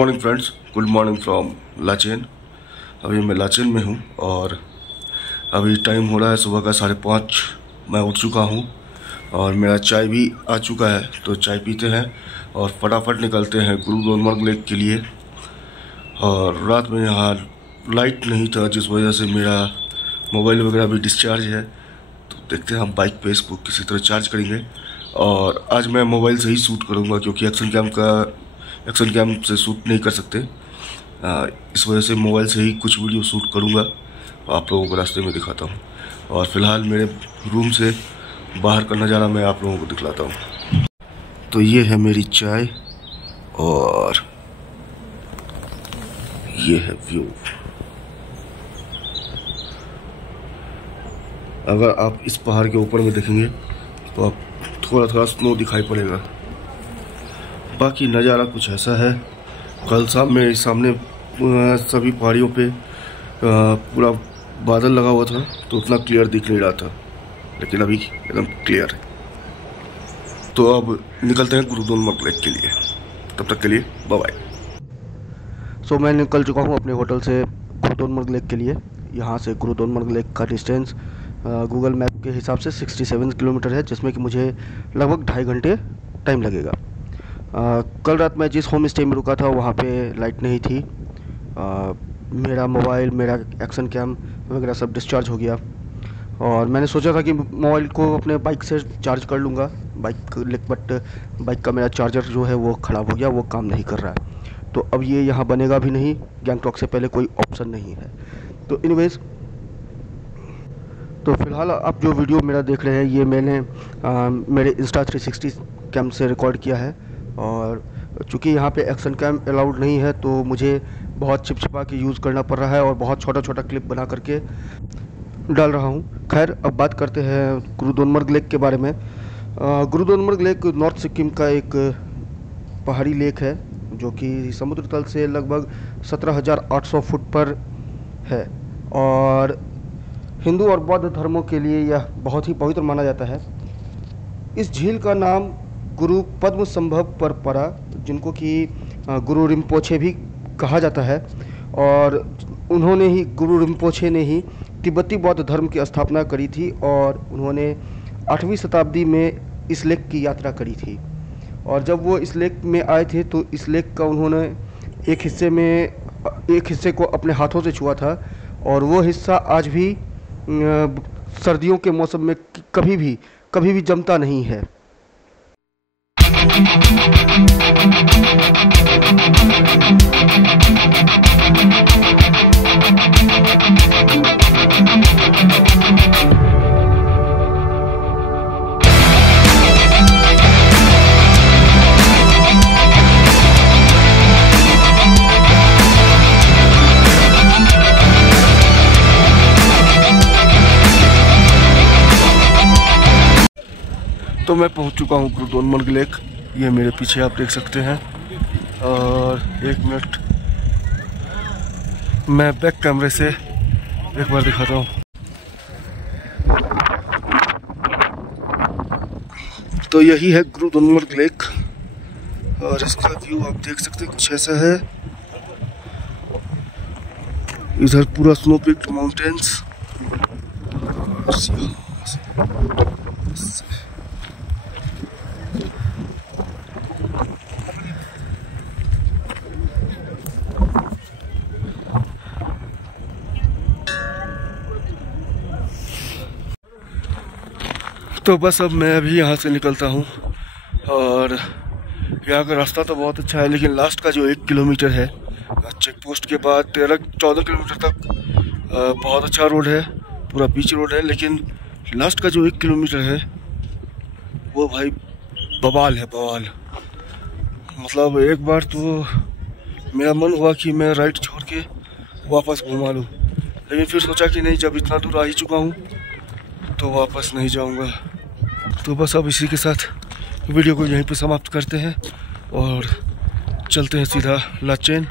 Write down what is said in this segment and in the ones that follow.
Morning friends, good morning from Lachen. अभी मैं लाचेन में हूँ और अभी टाइम हो रहा है सुबह का 5:30। मैं उठ चुका हूँ और मेरा चाय भी आ चुका है, तो चाय पीते हैं और फटाफट निकलते हैं गुरु दोनमर्ग लेक के लिए। और रात में यहाँ लाइट नहीं था, जिस वजह से मेरा मोबाइल वगैरह भी डिस्चार्ज है। तो देखते हैं हम बाइक पे इसको किसी तरह चार्ज करेंगे। और आज मैं मोबाइल से ही शूट करूँगा क्योंकि एक्शन कैम से शूट नहीं कर सकते। इस वजह से मोबाइल से ही कुछ वीडियो शूट करूँगा, आप लोगों को रास्ते में दिखाता हूँ। और फिलहाल मेरे रूम से बाहर का नज़ारा मैं आप लोगों को दिखलाता हूँ। तो ये है मेरी चाय और ये है व्यू। अगर आप इस पहाड़ के ऊपर में देखेंगे तो आप थोड़ा थोड़ा स्नो दिखाई पड़ेगा। बाकी नज़ारा कुछ ऐसा है। कल शाम मेरे सामने सभी पहाड़ियों पे पूरा बादल लगा हुआ था, तो उतना क्लियर दिख नहीं रहा था, लेकिन अभी एकदम क्लियर है। तो अब निकलते हैं गुरु दोनमर्ग लेक के लिए। तब तक के लिए बाय बाय। सो मैं निकल चुका हूँ अपने होटल से गुरु दोनमर्ग लेक के लिए। यहाँ से गुरु दोनमर्ग लेक का डिस्टेंस गूगल मैप के हिसाब से 67 किलोमीटर है, जिसमें कि मुझे लगभग 2.5 घंटे टाइम लगेगा। कल रात मैं जिस होम स्टे में रुका था वहाँ पे लाइट नहीं थी। मेरा मोबाइल, मेरा एक्शन कैम वगैरह सब डिस्चार्ज हो गया और मैंने सोचा था कि मोबाइल को अपने बाइक से चार्ज कर लूँगा बट बाइक का मेरा चार्जर जो है वो ख़राब हो गया, वो काम नहीं कर रहा है। तो अब ये यहाँ बनेगा भी नहीं, गैंगटॉक से पहले कोई ऑप्शन नहीं है। तो एनीवेज़, तो फिलहाल आप जो वीडियो मेरा देख रहे हैं ये मैंने मेरे Insta360 कैम से रिकॉर्ड किया है। और चूँकि यहाँ पे एक्शन कैम अलाउड नहीं है तो मुझे बहुत छिपछिपा के यूज़ करना पड़ रहा है और बहुत छोटा छोटा क्लिप बना करके डाल रहा हूँ। खैर, अब बात करते हैं गुरु दोनमर्ग लेक के बारे में। गुरु दोनमर्ग लेक नॉर्थ सिक्किम का एक पहाड़ी लेक है जो कि समुद्र तल से लगभग 17,800 फुट पर है और हिंदू और बौद्ध धर्मों के लिए यह बहुत ही पवित्र माना जाता है। इस झील का नाम गुरु पद्मसंभव पर पड़ा, जिनको कि गुरु रिम्पोछे भी कहा जाता है। और गुरु रिम्पोछे ने ही तिब्बती बौद्ध धर्म की स्थापना करी थी और उन्होंने 8वीं शताब्दी में इस लेक की यात्रा करी थी। और जब वो इस लेक में आए थे तो इस लेक का उन्होंने एक हिस्से को अपने हाथों से छुआ था और वो हिस्सा आज भी सर्दियों के मौसम में कभी भी जमता नहीं है। तो मैं पहुंच चुका हूं गुरु दोनमर्ग लेक। ये मेरे पीछे आप देख सकते हैं। और 1 मिनट मैं बैक कैमरे से एक बार दिखाता हूं। तो यही है गुरु दोनमर्ग लेक और इसका व्यू आप देख सकते हैं, कुछ ऐसा है। इधर पूरा स्नो पिक्ड माउंटेन्स। तो बस अब मैं अभी यहाँ से निकलता हूँ और यहाँ का रास्ता तो बहुत अच्छा है, लेकिन लास्ट का जो 1 किलोमीटर है चेक पोस्ट के बाद 13-14 किलोमीटर तक बहुत अच्छा रोड है, पूरा बीच रोड है। लेकिन लास्ट का जो 1 किलोमीटर है वो भाई बवाल है, बवाल। मतलब एक बार तो मेरा मन हुआ कि मैं राइट छोड़ के वापस घुमा लूँ, लेकिन फिर सोचा कि नहीं, जब इतना दूर आ ही चुका हूँ तो वापस नहीं जाऊँगा। तो बस अब इसी के साथ वीडियो को यहीं पे समाप्त करते हैं और चलते हैं सीधा लाचेन।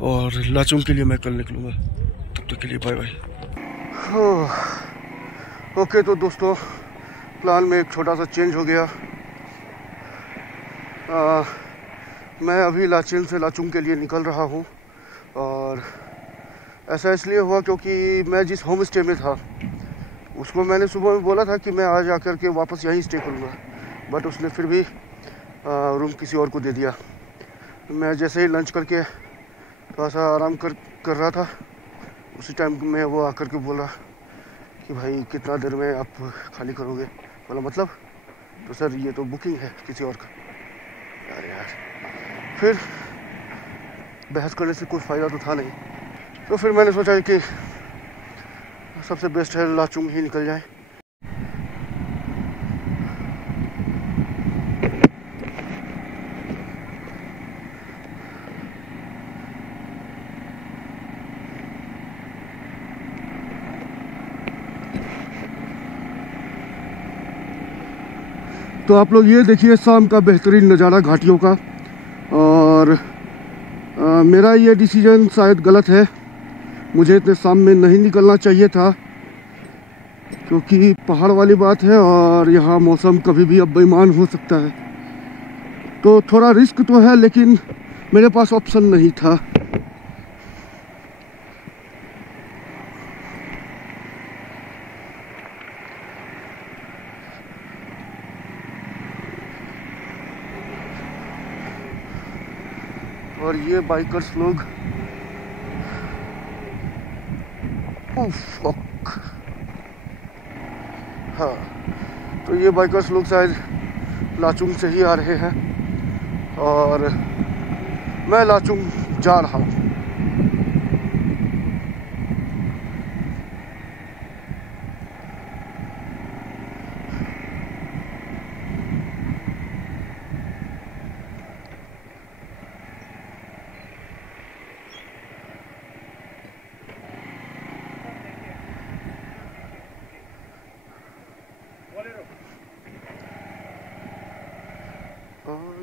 और लाचुंग के लिए मैं कल निकलूँगा। तब तक के लिए बाय बाय। ओके, तो दोस्तों प्लान में एक छोटा सा चेंज हो गया। मैं अभी लाचेन से लाचुंग के लिए निकल रहा हूँ और ऐसा इसलिए हुआ क्योंकि मैं जिस होम स्टे में था उसको मैंने सुबह में बोला था कि मैं आज आकर के वापस यहीं स्टे करूँगा, बट उसने फिर भी रूम किसी और को दे दिया। मैं जैसे ही लंच करके थोड़ा सा आराम कर रहा था, उसी टाइम में वो आकर के बोला कि भाई कितना देर में आप खाली करोगे। बोला मतलब? तो सर ये तो बुकिंग है किसी और का। यार फिर बहस करने से कोई फ़ायदा तो था नहीं, तो फिर मैंने सोचा कि सबसे बेस्ट है लाचुंग ही निकल जाए। तो आप लोग ये देखिए शाम का बेहतरीन नज़ारा घाटियों का। और मेरा ये डिसीजन शायद गलत है, मुझे इतने शाम में नहीं निकलना चाहिए था, क्योंकि पहाड़ वाली बात है और यहाँ मौसम कभी भी अब बेईमान हो सकता है। तो थोड़ा रिस्क तो है, लेकिन मेरे पास ऑप्शन नहीं था। और ये बाइकर्स लोग हाँ, तो ये बाइकर्स लोग शायद लाचुंग से ही आ रहे हैं और मैं लाचुंग जा रहा हूँ।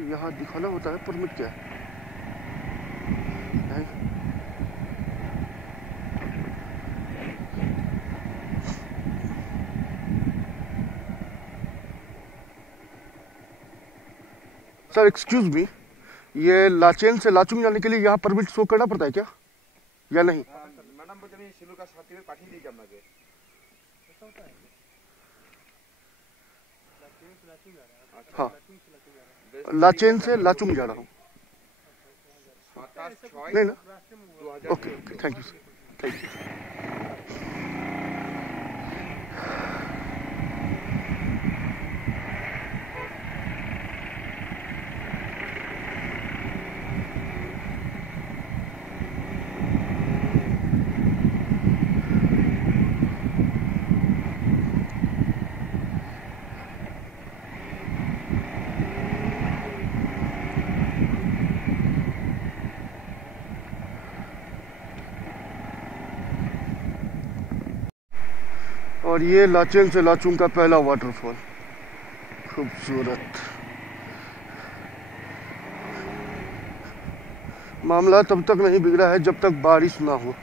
यहाँ दिखाना होता है परमिट क्या है? सर एक्सक्यूज मी, ये लाचेन से लाचुंग जाने के लिए यहाँ परमिट शो करना पड़ता है क्या या नहीं? मैडम আমি শিলুর কাছে সার্টিফিকেট পাঠিয়ে দিই আপনাকে। हाँ, लाचेन से लाचुंग जा रहा हूँ। नहीं ना? Okay okay, thank you sir, thank you. और ये लाचेन से लाचुंग का पहला वाटरफॉल, खूबसूरत। मामला तब तक नहीं बिगड़ा है जब तक बारिश ना हो।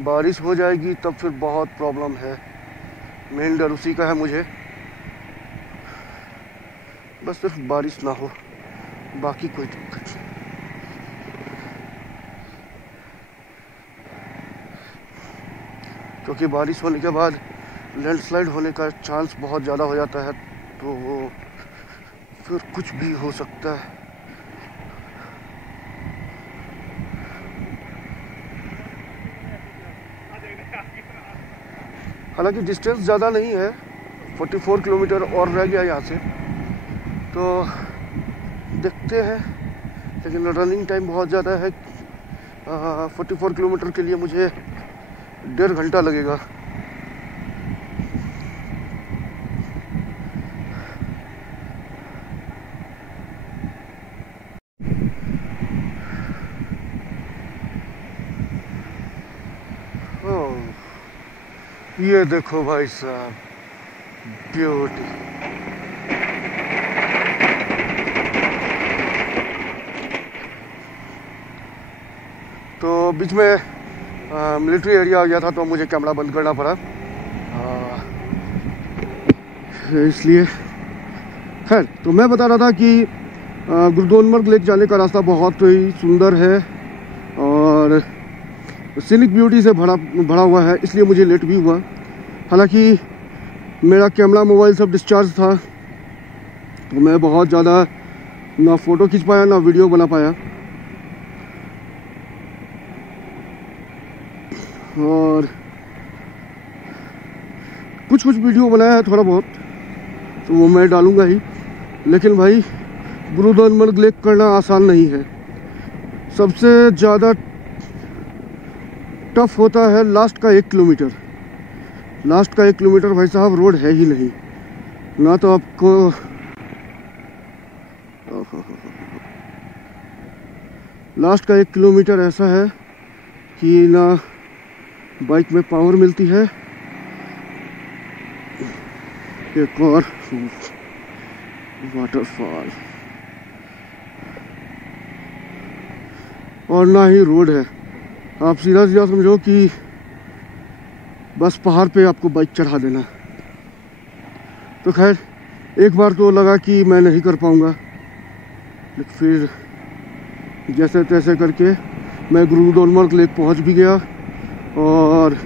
बारिश हो जाएगी तब फिर बहुत प्रॉब्लम है। मेन डर उसी का है मुझे, बस सिर्फ बारिश ना हो, बाकी कोई दिक्कत नहीं। क्योंकि बारिश होने के बाद लैंडस्लाइड होने का चांस बहुत ज़्यादा हो जाता है, तो वो फिर कुछ भी हो सकता है। हालांकि डिस्टेंस ज़्यादा नहीं है, 44 किलोमीटर और रह गया यहाँ से, तो देखते हैं। लेकिन रनिंग टाइम बहुत ज़्यादा है। 44 किलोमीटर के लिए मुझे 1.5 घंटा लगेगा। ये देखो भाई साहब, ब्यूटी। तो बीच में मिलिट्री एरिया आ गया था, तो मुझे कैमरा बंद करना पड़ा, इसलिए। खैर, तो मैं बता रहा था कि गुरदोनमर्ग लेक जाने का रास्ता बहुत ही सुंदर है और सीनिक ब्यूटी से भरा हुआ है, इसलिए मुझे लेट भी हुआ। हालांकि मेरा कैमरा मोबाइल सब डिस्चार्ज था, तो मैं बहुत ज़्यादा ना फ़ोटो खींच पाया ना वीडियो बना पाया। और कुछ वीडियो बनाया है थोड़ा बहुत, तो वो मैं डालूँगा ही। लेकिन भाई गुरदोनमर्ग लेक करना आसान नहीं है। सबसे ज़्यादा टफ होता है लास्ट का 1 किलोमीटर। लास्ट का 1 किलोमीटर भाई साहब रोड है ही नहीं, ना तो आपको लास्ट का 1 किलोमीटर ऐसा है कि ना बाइक में पावर मिलती है। एक और वाटरफॉल और ना ही रोड है। आप सीधा सीधा समझो कि बस पहाड़ पे आपको बाइक चढ़ा देना। तो खैर एक बार तो लगा कि मैं नहीं कर पाऊँगा, लेकिन फिर जैसे तैसे करके मैं गुरदोनमर्ग लेक पहुंच भी गया और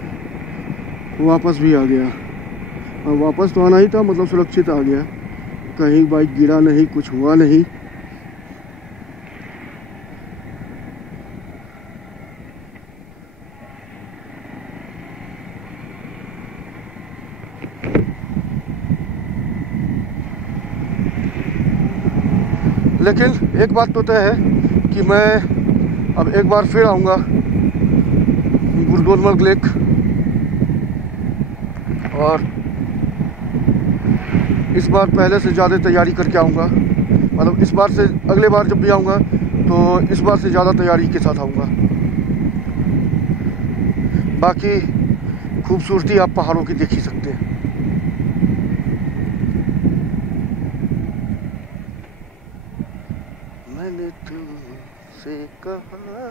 वापस भी आ गया। और वापस तो आना ही था, मतलब सुरक्षित आ गया, कहीं बाइक गिरा नहीं, कुछ हुआ नहीं। लेकिन एक बात तो तय है कि मैं अब एक बार फिर आऊँगा गुरदोनमर्ग लेक, और इस बार पहले से ज़्यादा तैयारी करके आऊँगा। मतलब इस बार से अगले बार जब भी आऊँगा तो इस बार से ज़्यादा तैयारी के साथ आऊँगा। बाकी खूबसूरती आप पहाड़ों की देख ही सकते हैं। मैंने तुमसे कहा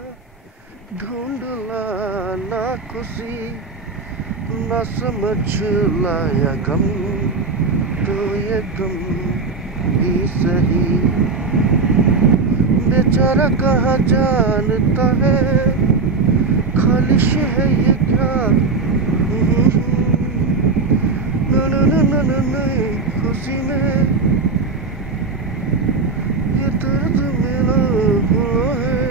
ढूंढ लाना खुशी, ना समझ लाया गम, तो ये गम ही सही। बेचारा कहाँ जानता है खालिश है ये क्या। खुशी में ये दर्द मिला हुआ है,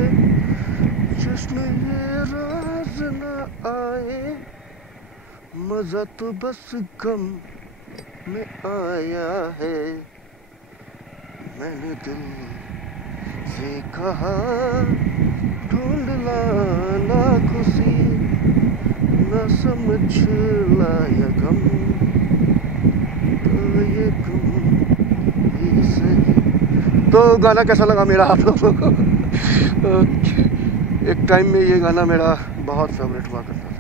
जश्न ये राज न आए, मजा तो बस गम में आया है। मैंने दिल से कहा ढूंढ लाना खुशी, न समझ लाया गम, तो ये गम ही सही। तो गाना कैसा लगा मेरा आप लोगों को? एक टाइम में ये गाना मेरा बहुत फेवरेट हुआ करता था।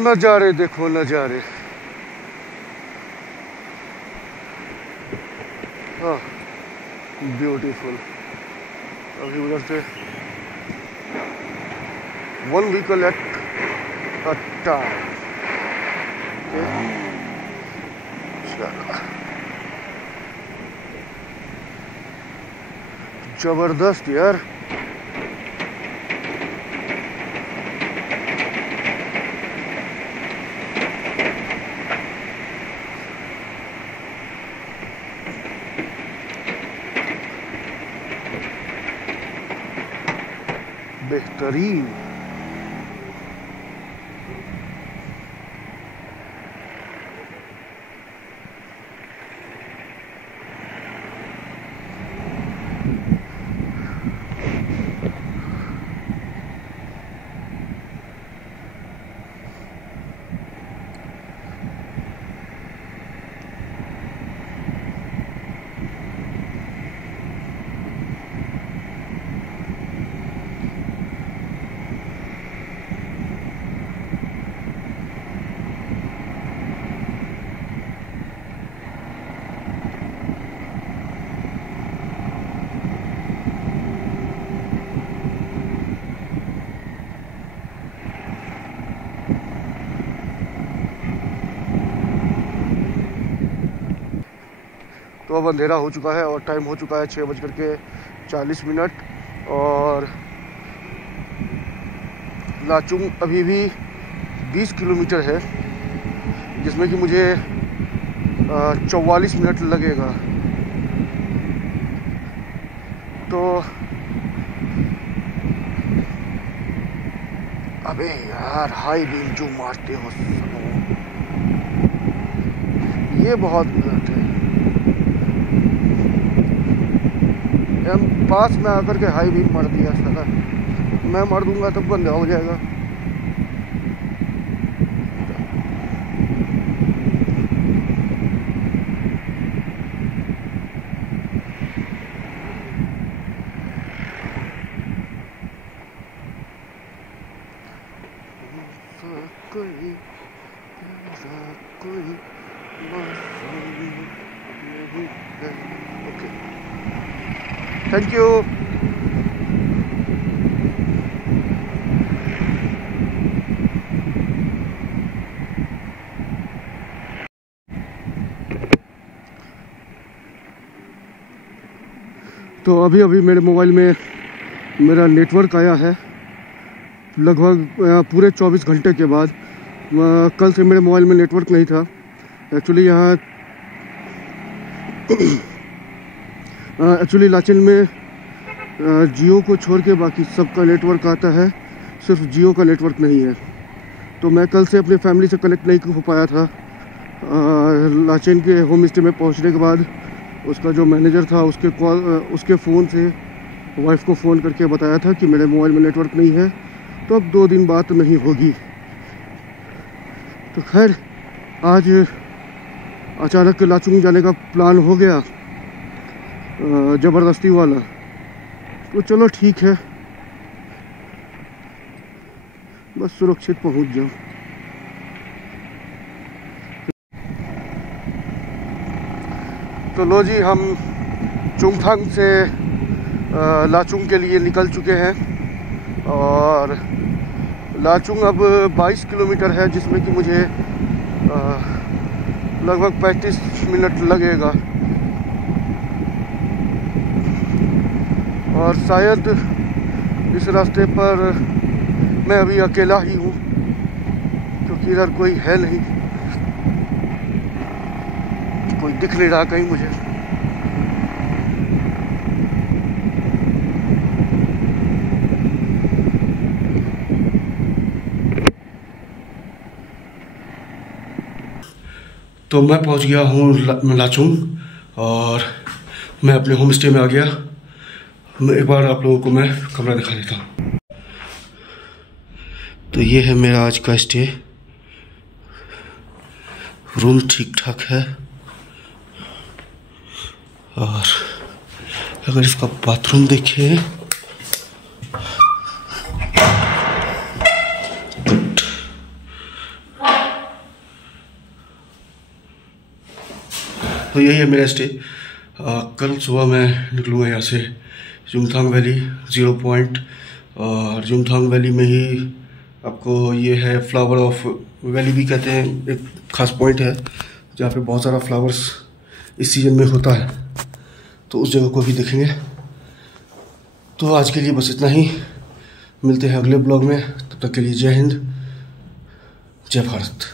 नज़ारे देखो नज़ारे, ब्यूटीफुल। अभी उधर से 1 व्हीकल एट अ टाइम। जबरदस्त यार। बेहतरीन। तो अब अंधेरा हो चुका है और टाइम हो चुका है 6:40 और लाचुंग अभी भी 20 किलोमीटर है, जिसमें कि मुझे 44 मिनट लगेगा। तो अबे यार, हाई बीम जो मारते हो ये बहुत गलत है। पास में आकर के हाई बीम मार दिया साला। मैं मार दूंगा तब बंद हो जाएगा। Okay, thank you. तो अभी मेरे मोबाइल में मेरा नेटवर्क आया है लगभग पूरे 24 घंटे के बाद। कल से मेरे मोबाइल में नेटवर्क नहीं था। एक्चुअली यहाँ लाचेन में जियो को छोड़ के बाकी सबका नेटवर्क आता है, सिर्फ जियो का नेटवर्क नहीं है। तो मैं कल से अपने फैमिली से कनेक्ट नहीं हो पाया था। लाचेन के होम स्टे में पहुँचने के बाद उसका जो मैनेजर था उसके फ़ोन से वाइफ को फ़ोन करके बताया था कि मेरे मोबाइल में नेटवर्क नहीं है, तो अब 2 दिन बात नहीं होगी। तो खैर आज अचानक लाचुंग जाने का प्लान हो गया, ज़बरदस्ती वाला। तो चलो ठीक है, बस सुरक्षित पहुंच जाओ। तो लो जी, हम चुंगथांग से लाचुंग के लिए निकल चुके हैं और लाचुंग अब 22 किलोमीटर है, जिसमें कि मुझे लगभग 35 मिनट लगेगा। और शायद इस रास्ते पर मैं अभी अकेला ही हूँ, क्योंकि इधर कोई है नहीं, कोई दिख नहीं रहा कहीं मुझे। तो मैं पहुंच गया हूँ लाचुंग और मैं अपने होम स्टे में आ गया। एक बार आप लोगों को मैं कमरा दिखा देता हूँ। तो ये है मेरा आज का स्टे। रूम ठीक ठाक है और अगर इसका बाथरूम देखें तो यही है मेरा स्टे। कल सुबह मैं निकलूँगा यहाँ से जुमथांग वैली 0 पॉइंट, और जुमथांग वैली में ही आपको ये है फ्लावर ऑफ वैली भी कहते हैं, एक खास पॉइंट है जहाँ पे बहुत सारा फ्लावर्स इस सीज़न में होता है, तो उस जगह को भी देखेंगे। तो आज के लिए बस इतना ही, मिलते हैं अगले ब्लॉग में। तब तक के लिए जय हिंद, जय भारत।